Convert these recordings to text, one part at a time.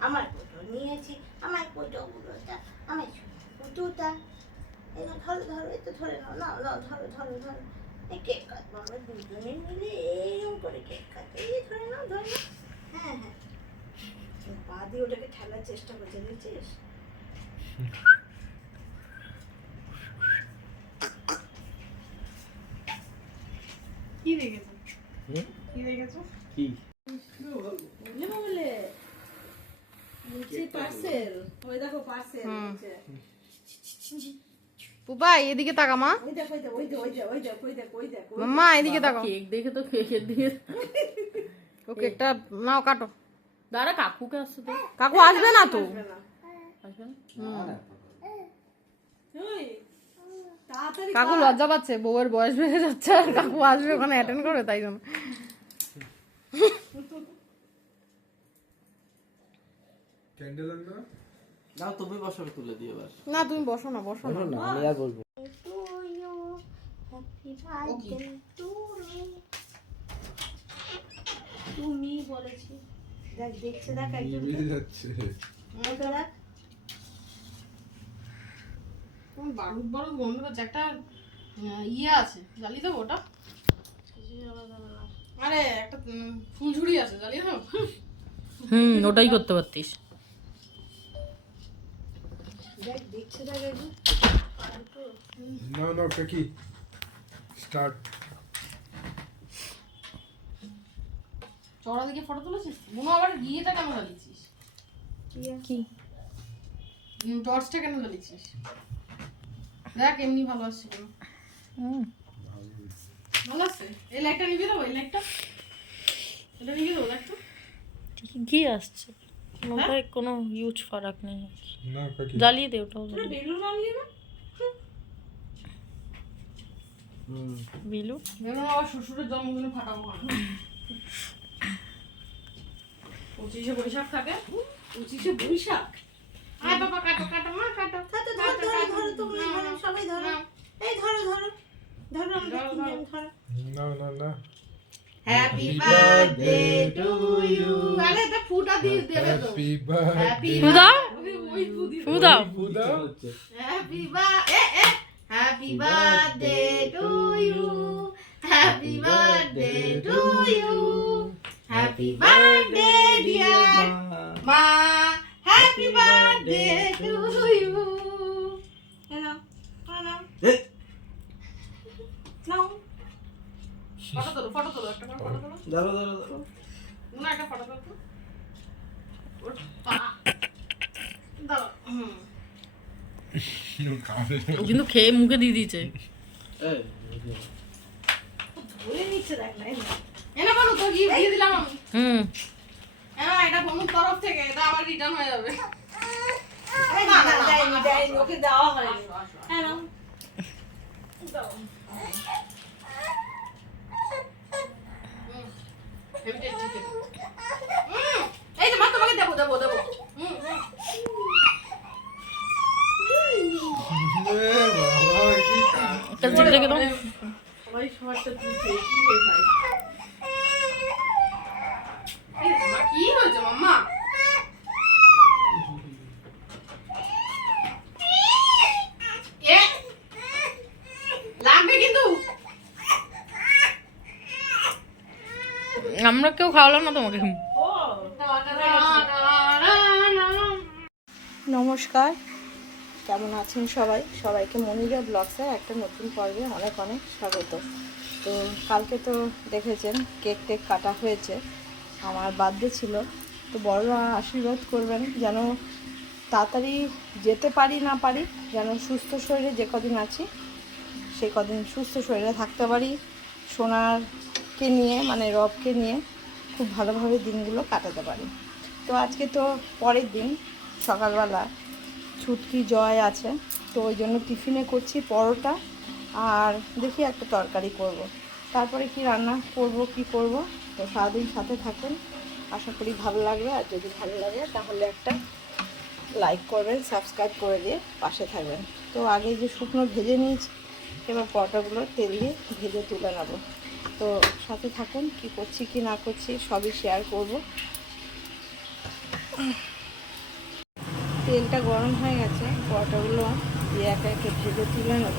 আমার পুটো নিয়েছি আমার পুটো পুটোটা আমার পুটোটা এবার ধরো ধরো এই তো ধরে নাও নাও নাও ধরো ধরো ধরো। এই কেক কাটবো আমরা দুজনে মিলে এরকম করে কেক কাটবো। এই ধরে নাও ধরে নাও। হ্যাঁ হ্যাঁ। পা দিয়ে ওটাকে ঠেলার চেষ্টা করছে দেখছিস কি দেখেছ কি দেখেছ কি বুঝলে বলে নিচে পার্সেল ওই দেখো পার্সেল নিচে পুপা এদিকে তাকা মা ওই দেখো ওই দেখো ওই দেখো ওই দেখো ওই দেখো ওই দেখো ওই দেখো মাম্মা এদিকে তাকাও। কেক দেখে তো কেকের দিকে ও কেকটা নাও কাটো। দাঁড়া কাকুকে আসছে তো কাকু আসবে না তো? আসবে না? কাকু লজ্জা পাচ্ছে বউয়ের বয়স বেড়ে যাচ্ছে আর কাকু আসবে ওখানে অ্যাটেন্ড করবে তাই জন্য। ক্যান্ডেল আনবে না? তুমি বসো আমি তুলে দিই এবার না তুমি বসো না বসো না। না আমি আর. তুমি বলেছি। দেখ দেখছে দেখ একজন। যাচ্ছে। বারুদ বারুদ গন্ধ একটা ইয়ে আছে জ্বালিয়ে দেবো ওটা? আরে একটা ফুলঝুড়ি আছে জ্বালিয়ে দেবো? হুম ওটাই করতে পারতিস। দেখ দেখছে দেখ একজন না না ওটা কি স্টার্ট চড়া দিকে ফটো তুলেছিস? মনে আবার ইয়েটা কেন জ্বালিয়েছিস? কি? টর্চটা কেন জ্বালিয়েছিস? দেখ এমনি ভালো আসছে কেন। ভালো আছে এই লাইটটা নিবি দেবো এই লাইটটা এটা নিবি দেবো লাইটটা কি আসছে। মোবাইল কোনো ইউজ ফারাক নেই। জ্বালিয়ে দে ওটাও বিলু আবার শ্বশুরের জন্মদিনে ফাটাবো পঁচিশে বৈশাখ থাকে। পঁচিশে বৈশাখ? আয় বাবা কাটো কাটো মা কাটো। ধরো ধরো ধরো ধরো তুমি সবাই ধরো। এই ধরো ধরো। ধরো আমরা ধরো। না না না। হ্যাপি বার্থডে টু ইউ আরে এটা ফুটা দিয়ে দেবে তো। হ্যাপি বার্থডে ফু দাও ফু দাও happy birthday happy birthday to you happy birthday to you happy birthday dear মা happy birthday to you hello hello now photo তোলো একটা করে ফটো তোলো। ধরো ধরো ধরো। না একটা ফটো তোলো ওর পা। দাও। হুম। কিন্তু খেয়ে মুখে দিয়ে দিয়েছে। এই নিচ্ছে দেখ না এই বলো তো গিয়ে দিয়ে দিলাম আমি। হুম। হ্যাঁ এটা বন্ধুর তরফ থেকে এটা আবার রিটার্ন হয়ে যাবে। এই না না দেয়নি দেয়নি ওকে দেওয়া হয়নি। হ্যাঁ হুম, heavy tasty খেতে। হুম, এই তো মা তোমাকে দেবো দেবো দেবো। দেখে সবাই সবারটা তুলছে কি রে ভাই এই যে, মা, কি হয়েছে মাম্মা এ, লাগবে কিন্তু আমরা কেউ খাওয়ালাম না তোমাকে। নমস্কার। কেমন আছেন সবাই? সবাইকে মনিরা ব্লগসের একটা নতুন পর্বে অনেক অনেক স্বাগত। তো কালকে তো দেখেছেন, কেক টেক কাটা হয়েছে। আমার বার্থডে ছিল। তো বড়রা আশীর্বাদ করবেন যেন তাড়াতাড়ি যেতে পারি না পারি, যেন সুস্থ শরীরে যে কদিন আছি, সে কদিন সুস্থ শরীরে থাকতে পারি। সোনারকে নিয়ে মানে রবকে নিয়ে খুব ভালোভাবে দিনগুলো কাটাতে পারি। তো আজকে তো পরের দিন, সকালবেলা ছুটকি জয় আছে। তো ওই জন্য টিফিনে করছি পরোটা আর দেখি একটা তরকারি করব। তারপরে কি রান্না করব, কি করব, তো সারাদিন সাথে থাকুন। আশা করি ভালো লাগবে। আর যদি ভালো লাগে, তাহলে একটা লাইক করবেন, সাবস্ক্রাইব করে দিয়ে পাশে থাকবেন। তো আগে যে শুকনো ভেজে নিয়েছি, এবার পরোটাগুলো তেল দিয়ে ভেজে তুলে নেব। তো সাথে থাকুন, কি করছি, কি না করছি, সবই শেয়ার করব। তেলটা গরম হয়ে গেছে, পরোটাগুলো দিয়ে একে একে ভেজে তুলে নেব।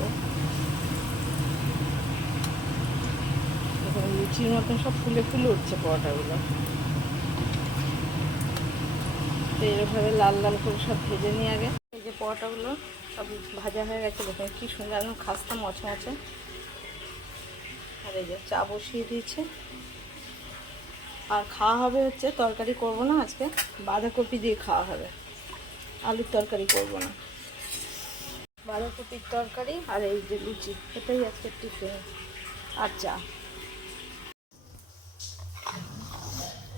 লুচির মতন সব ফুলে ফুলে উঠছে পরোটাগুলো। তো এরভাবে লাল লাল করে সব ভেজে নিয়ে আগে। এই যে পরোটাগুলো সব ভাজা হয়ে গেছে, দেখুন কি সুন্দর একদম খাস্তা মচমচে। আর এই যে চা বসিয়ে দিয়েছে। আর খাওয়া হবে হচ্ছে তরকারি করব না আজকে, বাঁধাকপি দিয়ে খাওয়া হবে। আলুর তরকারি করব না। বাঁধাকপির তরকারি আর এই যে লুচি, এটাই আজকে টিফিন। আর চা।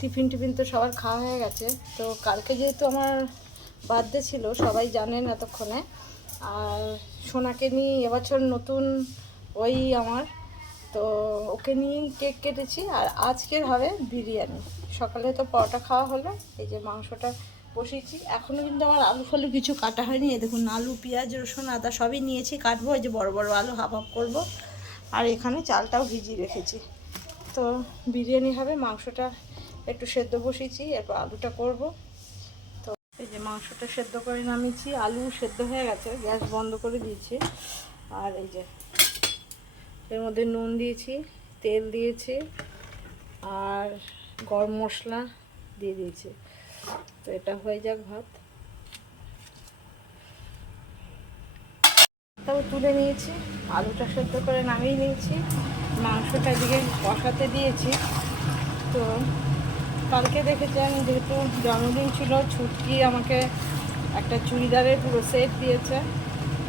টিফিন টিফিন তো সবার খাওয়া হয়ে গেছে। তো কালকে যেহেতু আমার বার্থডে ছিল, সবাই জানেন এতক্ষণে। আর সোনাকে নিয়ে এবছর নতুন ওই আমার তো ওকে নিয়েই কেক কেটেছি আর আজকের হবে বিরিয়ানি। সকালে তো পরোটা খাওয়া হলো, এই যে মাংসটা বসিয়েছি। এখনও কিন্তু আমার আলু ফালু কিছু কাটা হয়নি। দেখুন, আলু, পেঁয়াজ, রসুন, আদা সবই নিয়েছি, কাটবো। এই যে বড় বড় আলু হাফ হাফ করব। আর এখানে চালটাও ভিজিয়ে রেখেছি। তো বিরিয়ানি হবে, মাংসটা একটু সেদ্ধ বসিয়েছি, এরপর আলুটা করব। তো এই যে মাংসটা সেদ্ধ করে নামিয়েছি, আলু সেদ্ধ হয়ে গেছে, গ্যাস বন্ধ করে দিয়েছি। আর এই যে এর মধ্যে নুন দিয়েছি, তেল দিয়েছি আর গরম মশলা দিয়ে দিয়েছি। তো এটা হয়ে যাক ভাত। তাও তুলে নিয়েছি, আলুটা সেদ্ধ করে নামিয়ে নিয়েছি, মাংসটা দিকে কষাতে দিয়েছি। তো কালকে দেখেছেন যেহেতু জন্মদিন ছিল ছুটকি আমাকে একটা চুড়িদারের পুরো সেট দিয়েছে,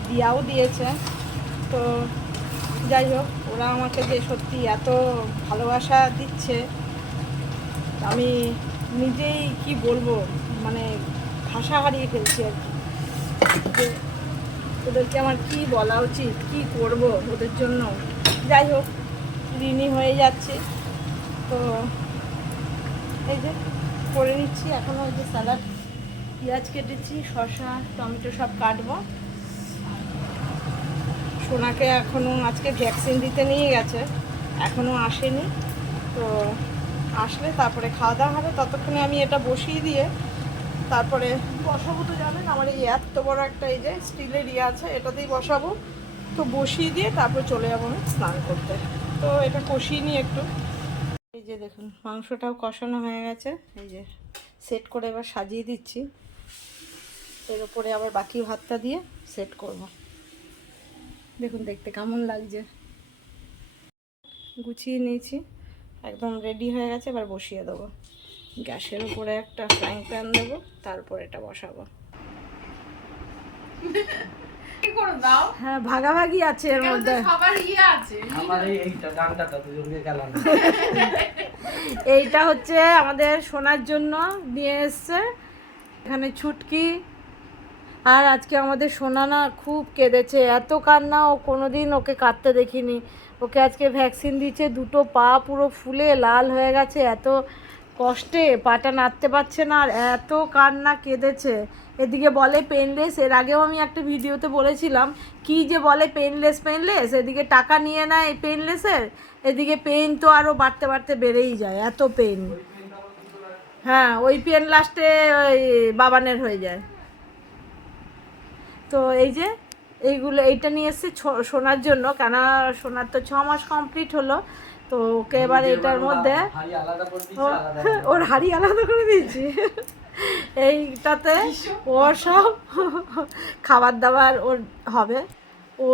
দিয়াও দিয়েছে। তো যাই হোক, ওরা আমাকে যে সত্যি এত ভালোবাসা দিচ্ছে, আমি নিজেই কি বলব মানে ভাষা হারিয়ে ফেলছি আর কি। ওদেরকে আমার কি বলা উচিত, কি করব ওদের জন্য। যাই হোক, ঋণী হয়ে যাচ্ছে। তো এই যে করে নিচ্ছি, এখনও ওই যে স্যালাড পেঁয়াজ কেটেছি, শসা, টমেটো সব কাটবো। সোনাকে এখনও আজকে ভ্যাকসিন দিতে নিয়ে গেছে। এখনও আসেনি। তো আসলে তারপরে খাওয়া দাওয়া হবে, ততক্ষণে আমি এটা বসিয়ে দিয়ে তারপরে বসাবো তো জানেন, আমার এই এত বড় একটা এই যে স্টিলের ইয়ে আছে, এটাতেই বসাবো। তো বসিয়ে দিয়ে তারপর চলে যাব আমি স্নান করতে। তো এটা কষিয়ে নিই একটু। এই যে দেখুন, মাংসটাও কষানো হয়ে গেছে। এই যে সেট করে এবার সাজিয়ে দিচ্ছি। এর উপরে আবার বাকি ভাতটা দিয়ে সেট করব। দেখুন দেখতে কেমন লাগছে। গুছিয়ে নিয়েছি একদম রেডি হয়ে গেছে এবার বসিয়ে দেবো। গ্যাসের উপরে একটা ফ্রাইং প্যান দেবো তারপর এটা বসাবো। কি করে দাও? হ্যাঁ ভাগাভাগি আছে এর মধ্যে। সবার ইয়ে এইটা হচ্ছে আমাদের শোনার জন্য নিয়ে এসছে। এখানে ছুটকি আর আজকে আমাদের সোনা না খুব কেঁদেছে। এত কান্না, ও কোনোদিন ওকে কাঁদতে দেখিনি। ওকে আজকে ভ্যাকসিন দিচ্ছে দুটো পা পুরো ফুলে লাল হয়ে গেছে। এত কষ্টে পাটা নাড়তে পারছে না, আর এত কান্না কেঁদেছে। এদিকে বলে পেনলেস এর আগেও আমি একটা ভিডিওতে বলেছিলাম, কি যে বলে পেনলেস পেনলেস এদিকে টাকা নিয়ে নেয় পেনলেসের এদিকে পেন তো আরও বাড়তে বাড়তে বেড়েই যায়, এত পেন হ্যাঁ ওই পেন লাস্টে ওই বাবানের হয়ে যায়। তো এই যে এইগুলো এইটা নিয়ে এসছে সোনার জন্য। কেন সোনার তো ছ মাস কমপ্লিট হলো। তো ওকে এবার এটার মধ্যে ও- ওর হাড়ি আলাদা করে দিয়েছি। এইটাতে ওর সব? খাবার দাবার ওর হবে।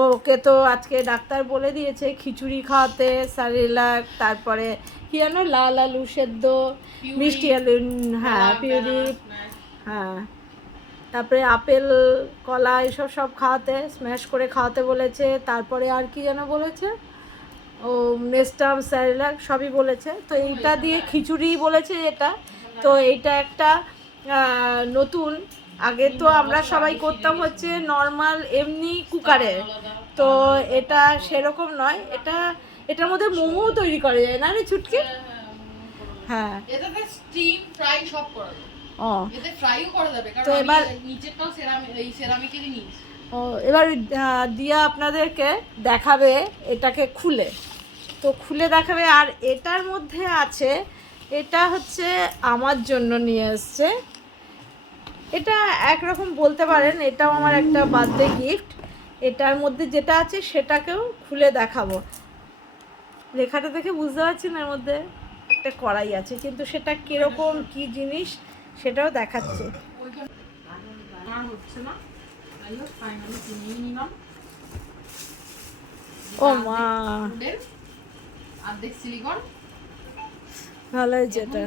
ওকে তো আজকে ডাক্তার বলে দিয়েছে খিচুড়ি খাওয়াতে সারিলাক তারপরে কি জানো লাল আলু সেদ্ধ মিষ্টি আলু হ্যাঁ পিউরি। হ্যাঁ। তারপরে আপেল কলা এসব সব খাওয়াতে স্ম্যাশ করে খাওয়াতে বলেছে। তারপরে আর কি যেন বলেছে? ও নেস্টাম স্যারেলাক সবই বলেছে। তো এইটা দিয়ে খিচুড়ি বলেছে এটা। তো এইটা একটা নতুন। আগে তো আমরা সবাই করতাম হচ্ছে নর্মাল এমনি কুকারে। তো এটা সেরকম নয়। এটা এটার মধ্যে মোমো তৈরি করা যায়। না রে ছুটকি হ্যাঁ এটাতে স্টিম ফ্রাই সব করা ও। এতে ফ্রাইও করা যাবে কারণ তো এবার- নিচেরটাও সেরামিক এই সেরামিকেরই নিয়েছি। ও এবার দিয়া আপনাদেরকে দেখাবে এটাকে খুলে। তো খুলে দেখাবে আর এটার মধ্যে আছে এটা হচ্ছে আমার জন্য নিয়ে এসছে। এটা একরকম বলতে পারেন এটাও আমার একটা বার্থডে গিফট এটার মধ্যে যেটা আছে সেটাকেও খুলে দেখাবো। লেখাটা দেখে বুঝতে পারছি না এর মধ্যে? একটা কড়াই আছে কিন্তু সেটা কীরকম কি জিনিস? সেটাও দেখাচ্ছে। ও মা। উডের অর্ধেক সিলিকন ভালো হয়েছে এটা।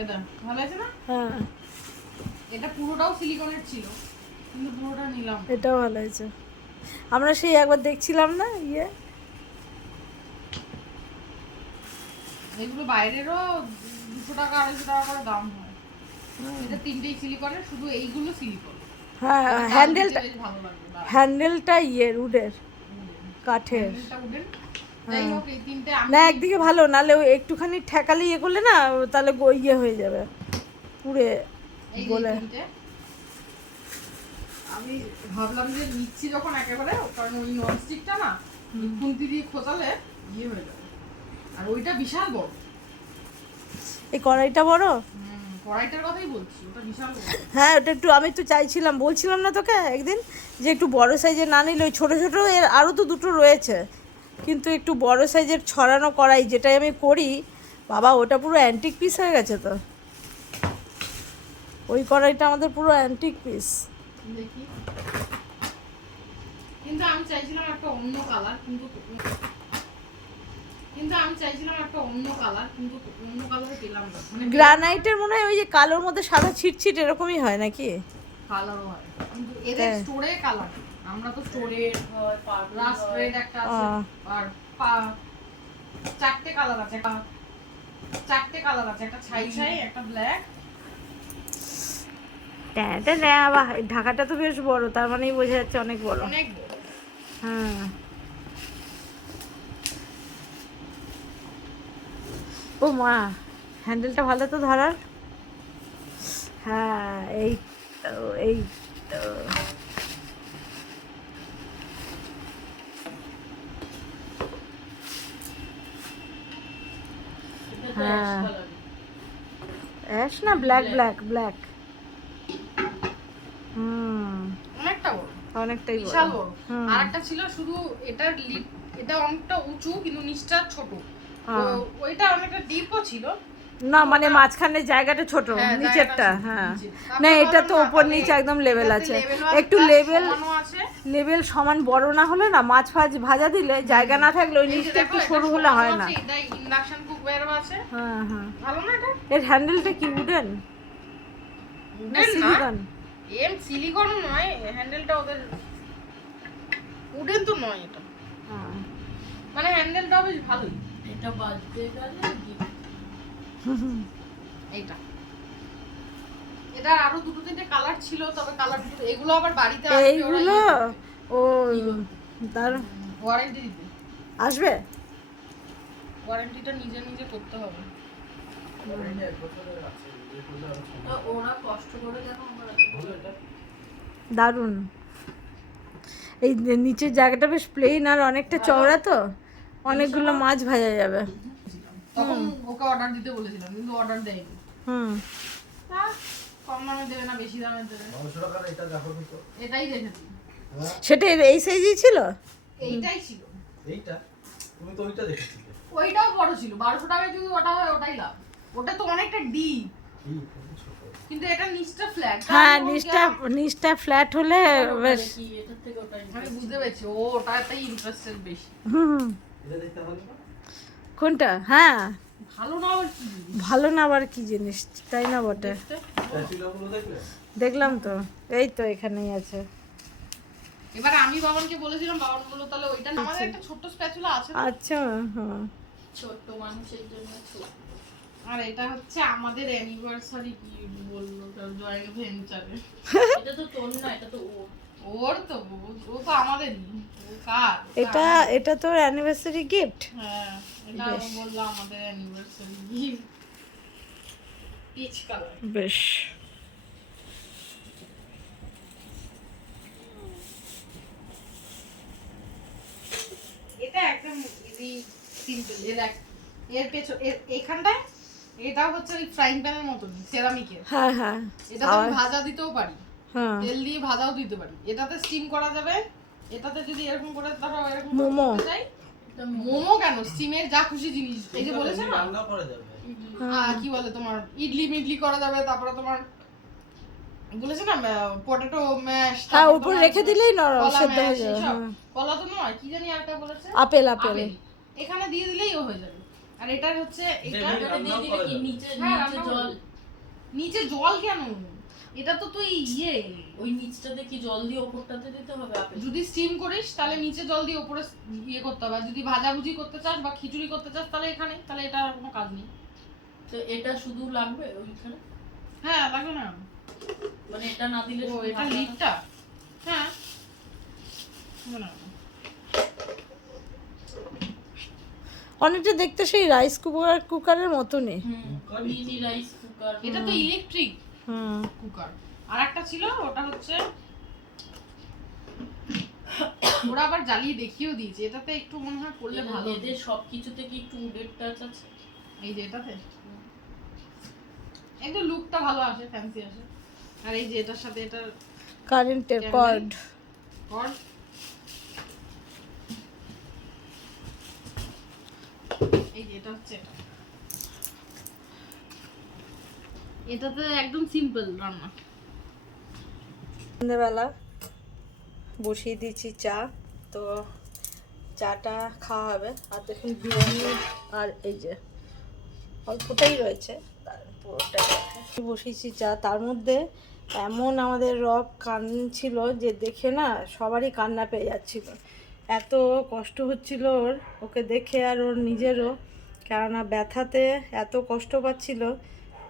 এটা ভালো আছে না? হ্যাঁ। এটা পুরোটাও সিলিকনের ছিল কিন্তু পুরোটা নিলাম। এটাও ভালো হয়েছে। আমরা সেই একবার দেখছিলাম না ইয়ে? এগুলো বাইরেরও দুশো টাকা আড়াইশো টাকা করে দাম হয়। এটা তিনটেই সিলিকনের শুধু এইগুলো সিলিকন হ্যাঁ হ্যান্ডেলটা। হ্যান্ডেলটা ইয়ের উডের কাঠের। আমি না একদিকে ভালো নালে একটুখানি ঠেকালে ইয়ে করলে না তাহলে ইয়ে হয়ে যাবে। পুড়ে বলে আমি ভাবলাম যে নিচ্ছি যখন একেবারে কারণ ওই ননস্টিকটা না খুন্তি দিয়ে খোঁচালে ইয়ে হয়ে যাবে। আর ওইটা বিশাল বড়। এই কড়াইটা বড়? কড়াইটার কথাই বলছি ওটা বিশাল বড়। হ্যাঁ ওটা একটু আমি তো চাইছিলাম বলছিলাম না তোকে একদিন যে একটু বড় সাইজের না নিলে ওই ছোটো ছোটো এর আরও তো দুটো রয়েছে। কিন্তু একটু বড় সাইজের ছড়ানো কড়াই যেটাই আমি করি বাবা ওটা পুরো অ্যান্টিক পিস হয়ে গেছে তো। ওই কড়াইটা আমাদের পুরো অ্যান্টিক পিস দেখি। কিন্তু আমি চাইছিলাম একটা অন্য কালার কিন্তু চাইছিলাম একটা অন্য কালার কিন্তু অন্য কালার পেলাম না। মানে গ্রানাইটের মনে হয় ওই যে কালোর মধ্যে সাদা ছিটছিট এরকমই হয় নাকি? কালারও হয়। কিন্তু এদের। স্টোরে কালার আমরা তো স্টোরে রাস্ট রেড একটা আছে। আর চারটে কালার আছে। চারটে কালার আছে। একটা ছাই ছাই একটা ব্ল্যাক ট্যাঁটা না বাহ এই ঢাকাটা তো বেশ বড় তার মানেই বোঝা যাচ্ছে অনেক বড়। অনেক বড়। হ্যাঁ। ও মা হ্যান্ডেলটা ভালো তো ধরার? হ্যাঁ এই তো এই তো। হ্যাঁ। অ্যাশ না ব্ল্যাক ব্ল্যাক ব্ল্যাক। হুম। অনেকটা বড়। অনেকটাই বিশাল বড়। আর একটা ছিল শুধু এটার লিপ এটা অনেকটা উঁচু কিন্তু নিচটা ছোট। ওইটা অনেকটা ডিপও ছিল। না মানে মাঝখানের জায়গাটা ছোট হ্যাঁ, নিচেরটা হ্যাঁ। না এটা তো উপর নিচে একদম লেভেল আছে। একটু লেভেল লেভেল সমান বড় না হলে না মাছ ফাছ ভাজা দিলে জায়গা না থাকলে ওই নিচটা একটু সরু হলে হয় না। ইন্ডাকশন কুকারও আছে। হ্যাঁ হ্যাঁ। ভালো না এটা? এর হ্যান্ডেলটা কি উডেন না সিলিকন এম সিলিকন নয় হ্যান্ডেলটা ওদের উডেন তো নয় এটা। হ্যাঁ। মানে হ্যান্ডেলটাও বেশ ভালোই। এটা বাজতে গেলে এইটা। এটা আরও দুটো তিনটে কালার ছিল তবে কালার দুটো এগুলো আবার বাড়িতে এইগুলো? ও তার ওয়ারেন্টি দিতে। আসবে? ওয়ারেন্টিটা নিজে নিজে করতে হবে। ওরা কষ্ট করে দারুণ। এই নিচের জায়গাটা বেশ প্লেন আর অনেকটা চওড়া তো? অনেকগুলো মাছ ভাজা যাবে। তখন ওকে অর্ডার দিতে বলেছিলাম কিন্তু অর্ডার দেয়নি। হুম। কম দামে দেবে না বেশি দামে দেবে? এটা দেখো এটাই রেখেছি সেটা এই সাইজই ছিল? এইটাই ছিল। এইটা? তুমি তো ওইটা দেখেছিলে। ওইটাও বড় ছিল বারোশো টাকায় যদি ওটা হয় ওটাই লাভ। ওটা তো অনেকটা ছোট কিন্তু এটা নিচটা ফ্ল্যাট হ্যাঁ নিচটা নিচটা ফ্ল্যাট হলে বেশ আমি বুঝতে পেরেছি ও ওটাতেই ইন্টারেস্টেড বেশি। হুম। কোনটা? হ্যাঁ। ভালো না আবার কি ভালো না কি জিনিস? তাই না বটে? দেখলাম তো। এই তো এখানেই আছে। এবার আমি বাবানকে বলেছিলাম বাবান বলল তাহলে ওইটা না আমাদের একটা ছোট্ট স্প্যাচুলা আছে আচ্ছা হ্যাঁ। ছোট্ট মানুষের জন্য ছোট আর এটা হচ্ছে আমাদের অ্যানিভার্সারি কি বলল জয়েন্ট ভেঞ্চারে এটা তো তোর না এটা তো ওর। ওর তো ও- তো আমাদেরই ও কার? এটা? এটা তোর অ্যানিভার্সারি গিফট হ্যাঁ এটা ও বলল আমাদের অ্যানিভার্সারি গিফট পিচ কালার বেশ। এটা একদম ইজি সিম্পল এর এক এর পেছন এখানটায় এটা হচ্ছে ওই ফ্রাইং প্যানের মতন সেরামিকের হ্যাঁ হ্যাঁ। এটা আমি ভাজা দিতেও পারি। তেল দিয়ে ভাজাও দিতে পারি। এটাতে স্টিম করা যাবে এটাতে যদি এরকম করে ধরো এরকম মোমো। চাই মোমো কেন? স্টিমের যা খুশি জিনিস এই যে বলেছে না? রান্না করা যাবে। আহ, কি বলে তোমার? ইডলি মিডলি করা যাবে তারপরে তোমার বলেছে না পটেটো ম্যাশ হ্যাঁ উপরে রেখে দিলেই নরম সেদ্ধ হয়ে যাবে হ্যাঁ। কলা তো নয় কি জানি আরেকটা বলেছে? Apple apple. এখানে দিয়ে দিলেই ও হয়ে যাবে। আর এটার হচ্ছে এটা এটা রান্নাও করা যাবে। নিচে হ্যাঁ, নিচে জল? নিচে জল কেন? এটা তো তুই ইয়ে ওই নিচটাতে কি জল দিয়ে ওপরটাতে দিতে হবে আপেল? যদি স্টিম করিস তাহলে নিচে জল দিয়ে উপরে ইয়ে করতে হবে। আর যদি ভাজাভুজি করতে চাস বা খিচুড়ি করতে চাস তাহলে এখানে তাহলে এটা আর কোনো কাজ নেই। তো এটা শুধু লাগবে ওইখানে? হ্যাঁ লাগবে না। মানে এটা না দিলে ও এটা লিডটা? হ্যাঁ। অনেকটা দেখতে সেই রাইস কুকার কুকারের মতনই। হুম রাইস কুকার এটা তো ইলেকট্রিক কুকার। আর একটা ছিল ওটা হচ্ছে ওরা আবার জ্বালিয়ে দেখিয়েও দিয়েছে। এটাতে একটু মনে হয় করলে ভালো এদের সব কিছুতে কি একটু উডের টাচ আছে? এই যে এটাতে? একটু লুকটা ভালো আসে ফ্যান্সি আসে। আর এই যে এটার সাথে এটার কারেন্টের কর্ড কর্ড এই যে এটা হচ্ছে এটা। এটাতে একদম সিম্পল রান্না। সন্ধ্যেবেলা বসিয়ে দিয়েছি চা, তো চাটা খাওয়া হবে। আর দেখুন বিরিয়ানি আর এই যে অল্পটাই রয়েছে আছে। বসিয়েছি চা। তার মধ্যে এমন আমাদের রব কাঁদছিল যে দেখে না সবারই কান্না পেয়ে যাচ্ছিল। এত কষ্ট হচ্ছিল ওর, ওকে দেখে আর ওর নিজেরও। কেননা ব্যথাতে এত কষ্ট পাচ্ছিল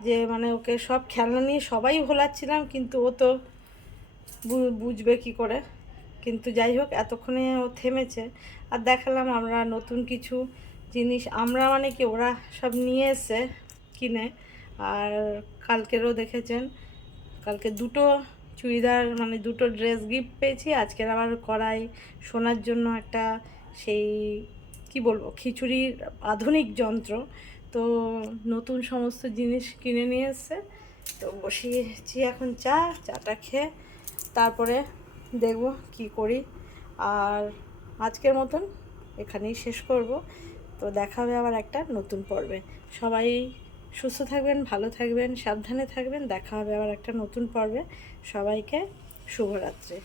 যে মানে ওকে সব খেলনা নিয়ে সবাই ভোলাচ্ছিলাম, কিন্তু ও তো বুঝবে কি করে। কিন্তু যাই হোক, এতক্ষণে ও থেমেছে। আর দেখালাম আমরা নতুন কিছু জিনিস। আমরা মানে কি, ওরা সব নিয়ে এসে কিনে। আর কালকেরও দেখেছেন, কালকে দুটো চুড়িদার মানে দুটো ড্রেস গিফট পেয়েছি। আজকের আবার কড়াই শোনার জন্য একটা সেই, কি বলব, খিচুড়ির আধুনিক যন্ত্র। তো নতুন সমস্ত জিনিস কিনে নিয়ে তো বসিয়েছি এখন চা, চাটা খেয়ে তারপরে দেখব কি করি। আর আজকের মতন এখানেই শেষ করব। তো দেখা হবে আবার একটা নতুন পর্বে। সবাই সুস্থ থাকবেন, ভালো থাকবেন, সাবধানে থাকবেন। দেখা হবে আবার একটা নতুন পর্বে। সবাইকে শুভরাত্রি।